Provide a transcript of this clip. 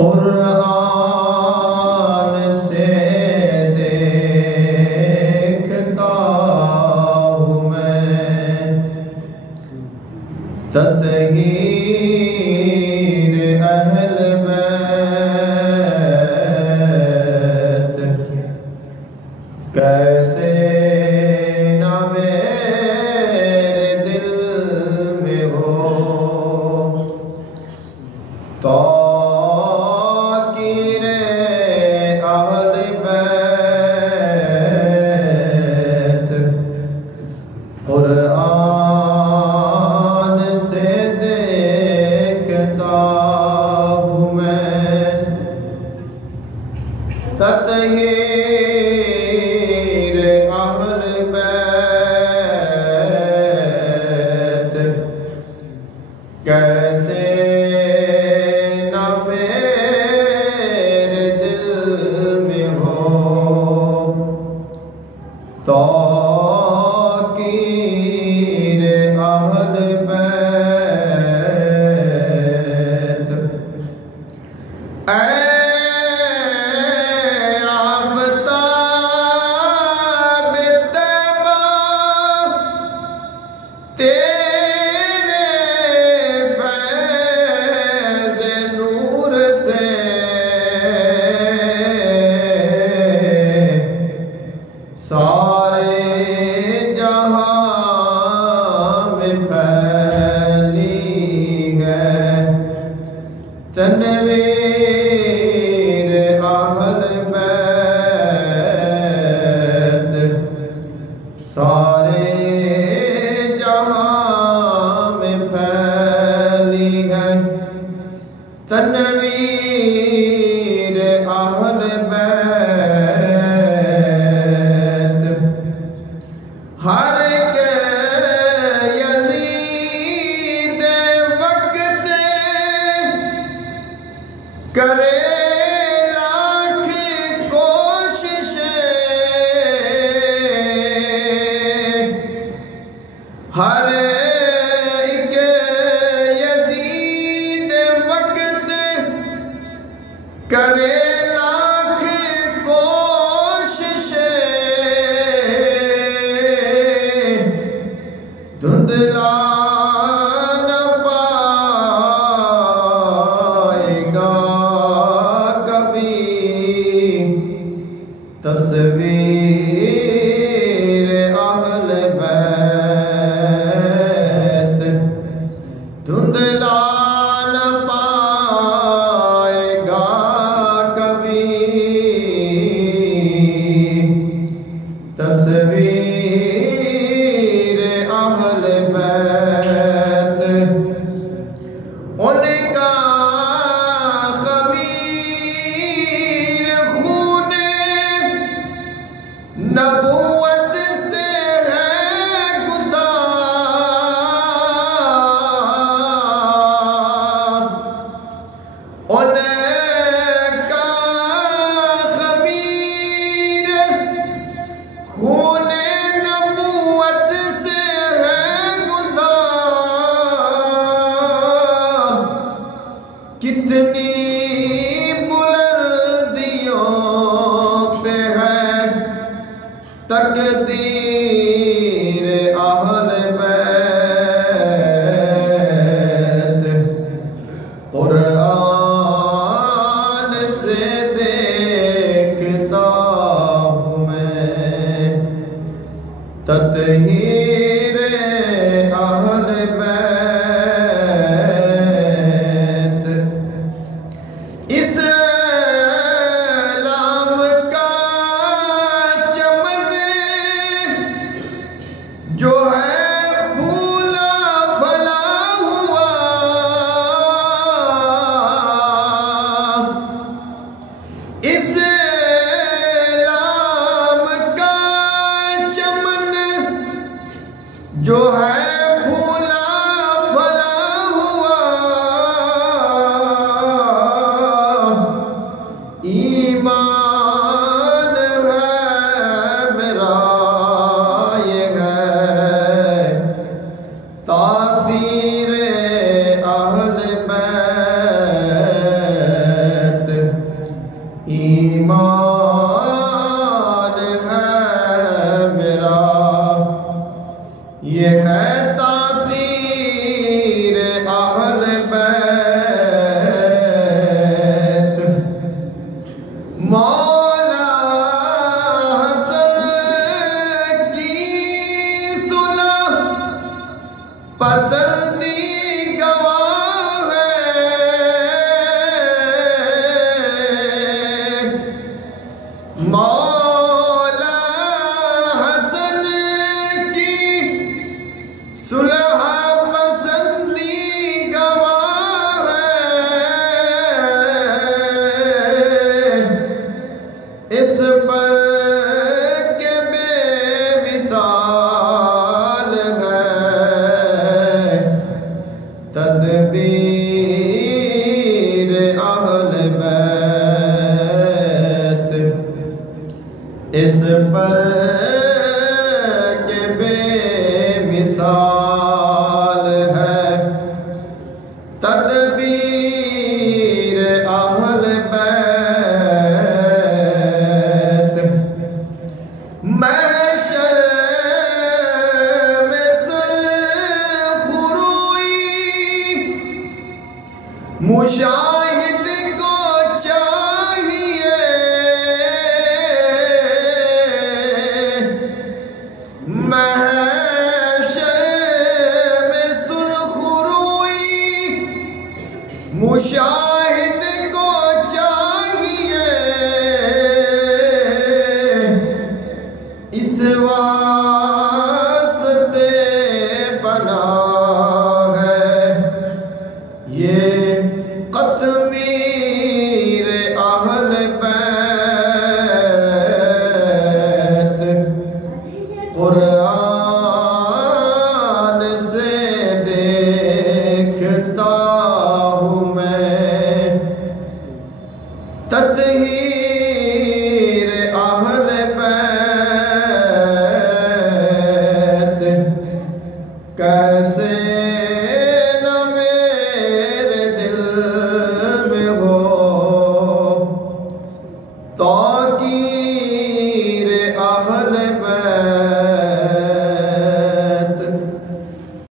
कुरान से देखता हूँ मैं तत्हीर अहल बैत, कैसे ना मेरे दिल में हो तो कुरान से देखता हूँ मैं तत्हीर अहल बैत, कैसे न मेरे दिल में हो तो अहल बैत। ऐ आफ़ताब तैबा तेरे फैज़ नूर से सारे तनवीर अहल बैत, सारे जहां में फैली है तनवीर अहल बैत। हर के यज़ीद वक्त करे लाख कोशिशें, हर एक यज़ीद वक्त करे लाख कोशिशें, धुंधला तस्वीर अहल बैत, धुंधला न पाएगा कभी तस्वीर अहल बैत। उनका नबूवत से है गुदार, उनका ख़मीर खूने नबूवत से है गुदार। कितनी बुलंदियों पे है तकदीर